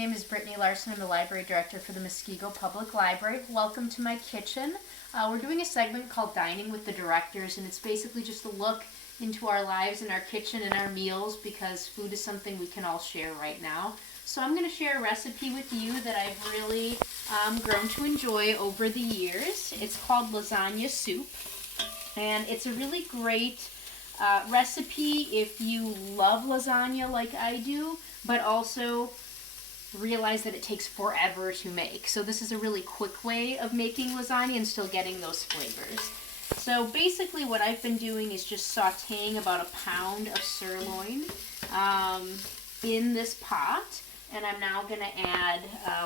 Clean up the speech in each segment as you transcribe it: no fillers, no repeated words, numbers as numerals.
name is Brittany Larson. I'm the library director for the Muskego Public Library. Welcome to my kitchen. We're doing a segment called Dining with the Directors, and it's basically just a look into our lives and our kitchen and our meals, because food is something we can all share right now. So I'm going to share a recipe with you that I've really grown to enjoy over the years. It's called Lasagna Soup, and it's a really great recipe if you love lasagna like I do, but also realize that it takes forever to make. So this is a really quick way of making lasagna and still getting those flavors. So basically what I've been doing is just sauteing about a pound of sirloin in this pot, and I'm now going to add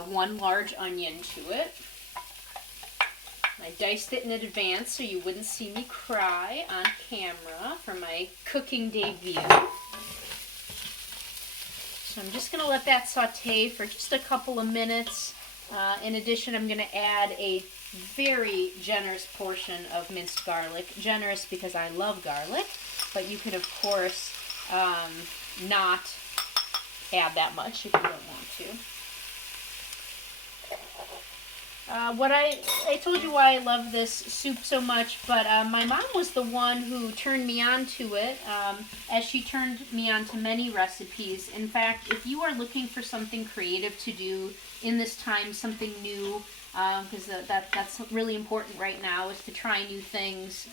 one large onion to it. I diced it in advance so you wouldn't see me cry on camera for my cooking debut. So I'm just going to let that saute for just a couple of minutes. In addition, I'm going to add a very generous portion of minced garlic. Generous because I love garlic, but you could, of course, not add that much if you don't want to. I told you why I love this soup so much, but my mom was the one who turned me on to it, as she turned me on to many recipes. In fact, if you are looking for something creative to do in this time, something new, because that's really important right now, is to try new things,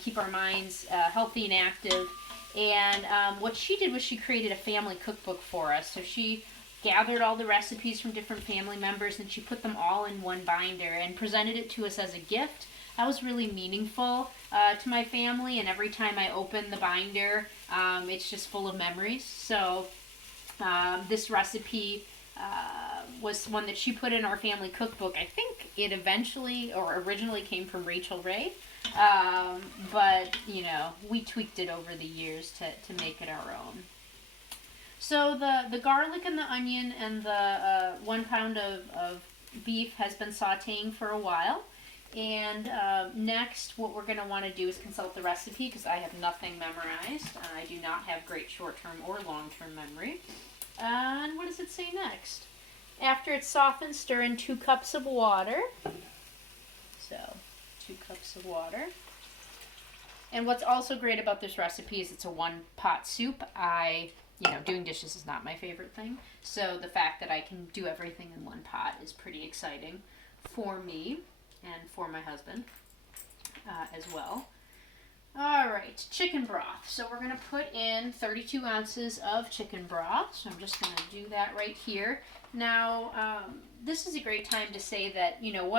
keep our minds healthy and active. And what she did was she created a family cookbook for us. So she gathered all the recipes from different family members, and she put them all in one binder and presented it to us as a gift. That was really meaningful to my family, and every time I open the binder, it's just full of memories. So this recipe was one that she put in our family cookbook. I think it eventually or originally came from Rachel Ray, but you know, we tweaked it over the years to make it our own. So the garlic and the onion and the 1 pound of beef has been sauteing for a while. And next, what we're going to want to do is consult the recipe, because I have nothing memorized. I do not have great short-term or long-term memory. And what does it say next? After it's softened, stir in 2 cups of water. So 2 cups of water. And what's also great about this recipe is it's a 1-pot soup. Doing dishes is not my favorite thing, so the fact that I can do everything in one pot is pretty exciting for me and for my husband as well. Alright, chicken broth. So we're going to put in 32 ounces of chicken broth, so I'm just going to do that right here. Now, this is a great time to say that,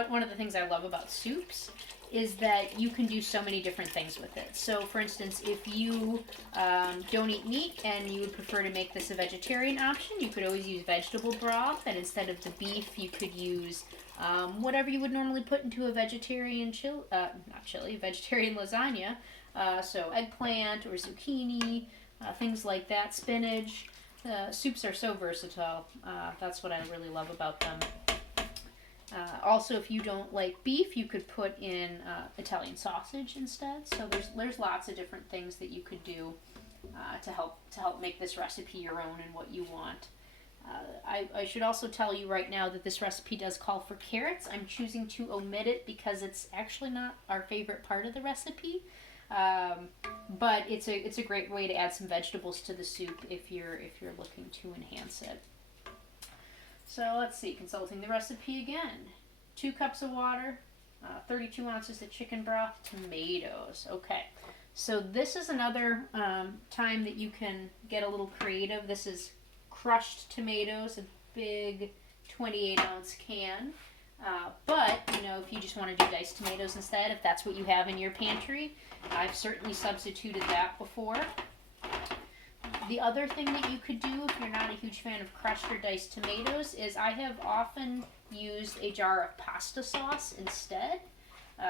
one of the things I love about soups is that you can do so many different things with it. So, for instance, if you don't eat meat and you would prefer to make this a vegetarian option, you could always use vegetable broth, and instead of the beef, you could use whatever you would normally put into a vegetarian vegetarian lasagna. So eggplant or zucchini, things like that, spinach. Soups are so versatile. That's what I really love about them. Also, if you don't like beef, you could put in Italian sausage instead. So there's lots of different things that you could do to help make this recipe your own and what you want. I should also tell you right now that this recipe does call for carrots. I'm choosing to omit it because it's actually not our favorite part of the recipe. But it's a great way to add some vegetables to the soup if you're looking to enhance it. So let's see, consulting the recipe again. 2 cups of water, 32 ounces of chicken broth, tomatoes. Okay, so this is another time that you can get a little creative. This is crushed tomatoes, a big 28-ounce can. But, if you just want to do diced tomatoes instead, if that's what you have in your pantry, I've certainly substituted that before. The other thing that you could do if you're not a huge fan of crushed or diced tomatoes is I have often used a jar of pasta sauce instead.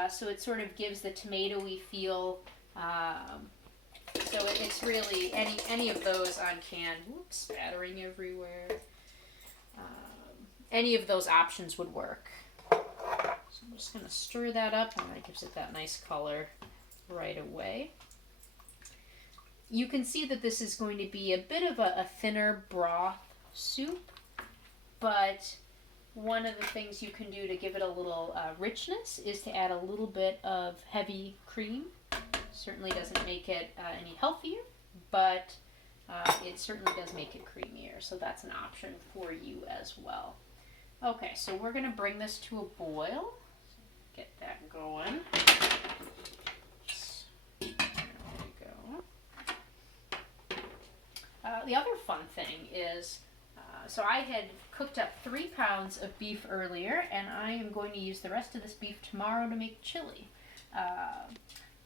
So it sort of gives the tomatoey feel. So it's really any of those on can. Whoops, spattering everywhere. Any of those options would work. So I'm just going to stir that up, and that gives it that nice color right away. You can see that this is going to be a bit of a thinner broth soup. but one of the things you can do to give it a little richness is to add a little bit of heavy cream. Certainly doesn't make it any healthier, but it certainly does make it creamier. So that's an option for you as well. Okay, so we're going to bring this to a boil. Get that going. There we go. The other fun thing is, so I had cooked up 3 pounds of beef earlier, and I am going to use the rest of this beef tomorrow to make chili.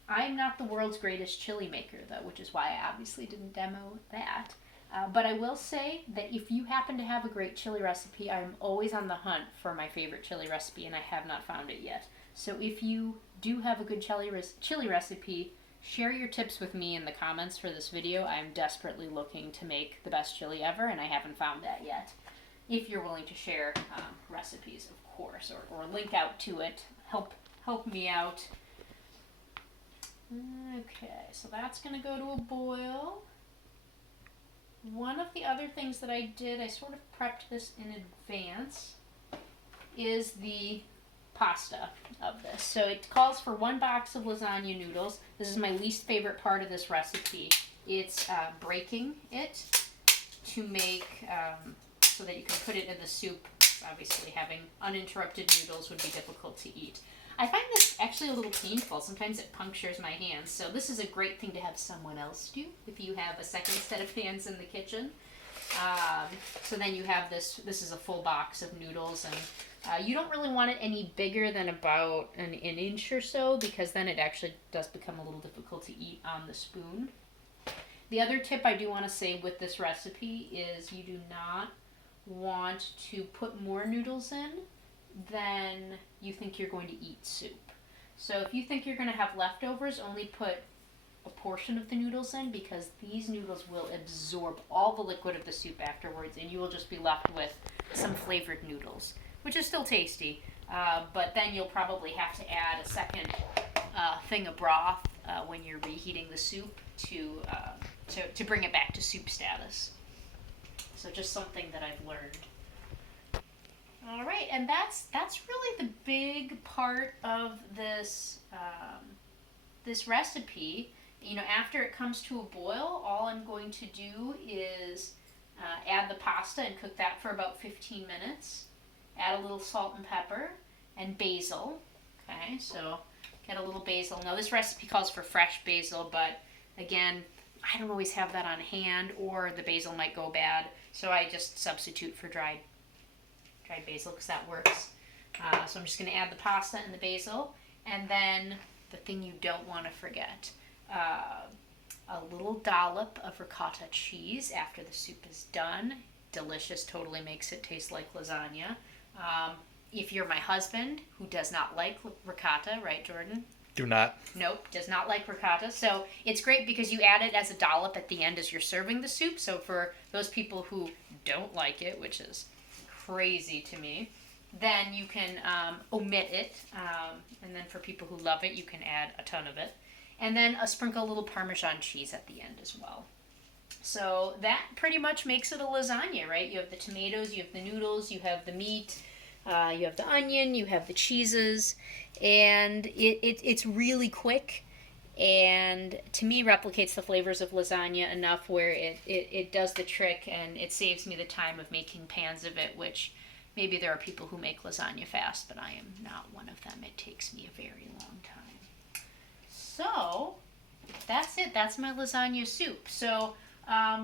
I'm not the world's greatest chili maker, though, which is why I obviously didn't demo that. But I will say that if you happen to have a great chili recipe, I'm always on the hunt for my favorite chili recipe, and I have not found it yet. So if you do have a good chili recipe, share your tips with me in the comments for this video. I'm desperately looking to make the best chili ever, and I haven't found that yet. If you're willing to share recipes, of course, or link out to it, help me out. Okay, so that's going to go to a boil. One of the other things that I did, I sort of prepped this in advance, is the pasta of this. So it calls for 1 box of lasagna noodles. This is my least favorite part of this recipe. It's breaking it to make, so that you can put it in the soup. Obviously having uninterrupted noodles would be difficult to eat. I find this actually a little painful. Sometimes it punctures my hands. So this is a great thing to have someone else do if you have a second set of hands in the kitchen. So then you have this is a full box of noodles, and you don't really want it any bigger than about an inch or so, because then it actually does become a little difficult to eat on the spoon. The other tip I do want to say with this recipe is you do not want to put more noodles in than you think you're going to eat soup. So if you think you're going to have leftovers, only put a portion of the noodles in, because these noodles will absorb all the liquid of the soup afterwards, and you will just be left with some flavored noodles, which is still tasty, but then you'll probably have to add a second thing of broth when you're reheating the soup to bring it back to soup status. So just something that I've learned. All right, and that's really the big part of this this recipe. You know, after it comes to a boil, all I'm going to do is add the pasta and cook that for about 15 minutes. Add a little salt and pepper and basil. Okay, so get a little basil. Now this recipe calls for fresh basil, but again, I don't always have that on hand, or the basil might go bad, so I just substitute for dried basil because that works. So I'm just going to add the pasta and the basil, and then the thing you don't want to forget, a little dollop of ricotta cheese after the soup is done. Delicious, totally makes it taste like lasagna. If you're my husband, who does not like ricotta, right, Jordan? Do not. Nope, does not like ricotta. So it's great because you add it as a dollop at the end as you're serving the soup. So for those people who don't like it, which is crazy to me, then you can omit it. And then for people who love it, you can add a ton of it. And then sprinkle a little Parmesan cheese at the end as well. So that pretty much makes it a lasagna, right? You have the tomatoes, you have the noodles, you have the meat, you have the onion, you have the cheeses, and it's really quick, and to me replicates the flavors of lasagna enough where it does the trick, and it saves me the time of making pans of it, which maybe there are people who make lasagna fast, but I am not one of them. It takes me a very long time. So that's it. That's my lasagna soup. So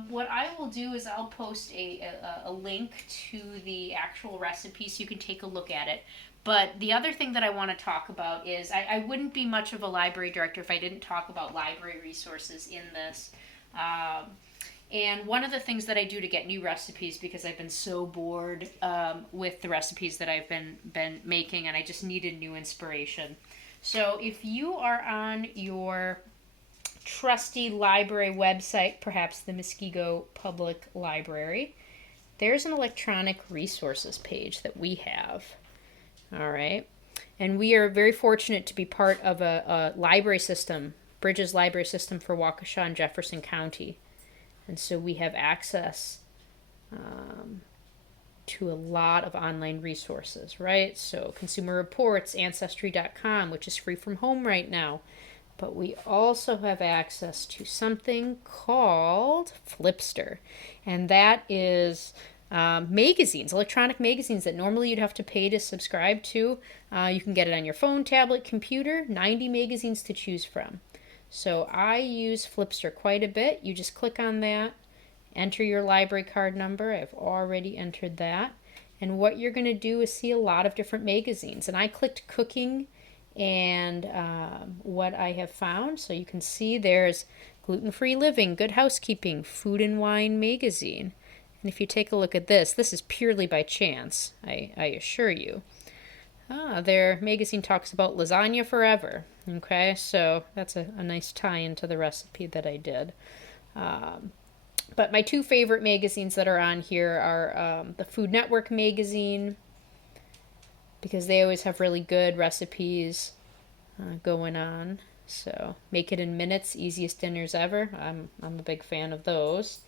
what I will do is I'll post a link to the actual recipe so you can take a look at it. But the other thing that I want to talk about is I wouldn't be much of a library director if I didn't talk about library resources in this. And one of the things that I do to get new recipes, because I've been so bored with the recipes that I've been making, and I just needed new inspiration. So if you are on your trusty library website, perhaps the Muskego Public Library, there's an electronic resources page that we have. All right. And we are very fortunate to be part of a library system, Bridges Library System for Waukesha and Jefferson County. And so we have access to a lot of online resources, right? So Consumer Reports, Ancestry.com, which is free from home right now. But we also have access to something called Flipster. And that is magazines, electronic magazines that normally you'd have to pay to subscribe to. You can get it on your phone, tablet, computer, 90 magazines to choose from. So I use Flipster quite a bit. You just click on that, enter your library card number. I've already entered that. And what you're going to do is see a lot of different magazines. And I clicked cooking and what I have found. So you can see there's Gluten-Free Living, Good Housekeeping, Food and Wine magazine. And if you take a look at this is purely by chance, I assure you. Their magazine talks about lasagna forever. Okay, so that's a nice tie into the recipe that I did. But my two favorite magazines that are on here are the Food Network magazine, because they always have really good recipes going on. So Make It in Minutes, Easiest Dinners Ever. I'm a big fan of those.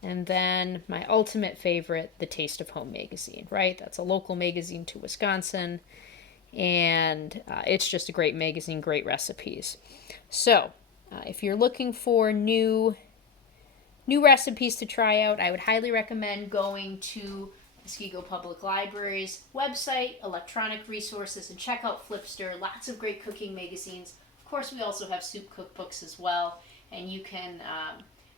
And then my ultimate favorite, the Taste of Home magazine, right? That's a local magazine to Wisconsin. And it's just a great magazine, great recipes. So if you're looking for new recipes to try out, I would highly recommend going to Muskego Public Library's website, electronic resources, and check out Flipster. Lots of great cooking magazines. Of course, we also have soup cookbooks as well, and you can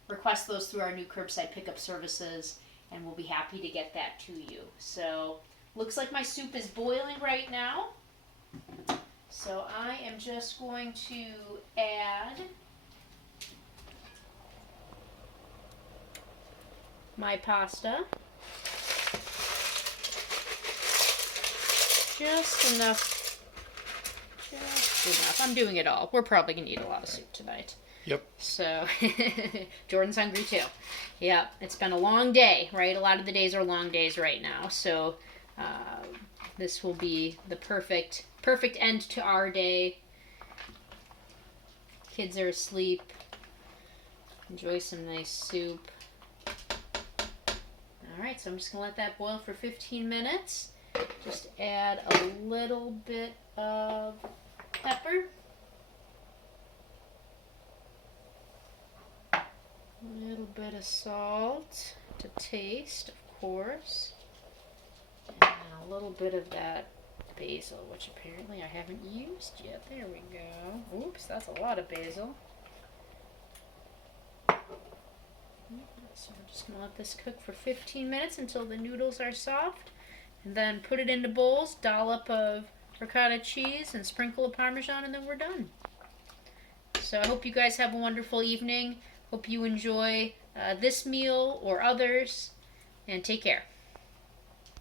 request those through our new curbside pickup services, and we'll be happy to get that to you. So, looks like my soup is boiling right now. So I am just going to add my pasta. Just enough. I'm doing it all. We're probably going to eat a lot of soup tonight. Yep. So, Jordan's hungry too. Yep, it's been a long day, right? A lot of the days are long days right now. So, this will be the perfect end to our day. Kids are asleep. Enjoy some nice soup. Alright, so I'm just going to let that boil for 15 minutes. Just add a little bit of pepper. A little bit of salt to taste, of course. And a little bit of that basil, which apparently I haven't used yet. There we go. Oops, that's a lot of basil. So I'm just going to let this cook for 15 minutes until the noodles are soft. And then put it into bowls, dollop of ricotta cheese, and sprinkle of Parmesan, and then we're done. So I hope you guys have a wonderful evening. Hope you enjoy this meal or others, and take care.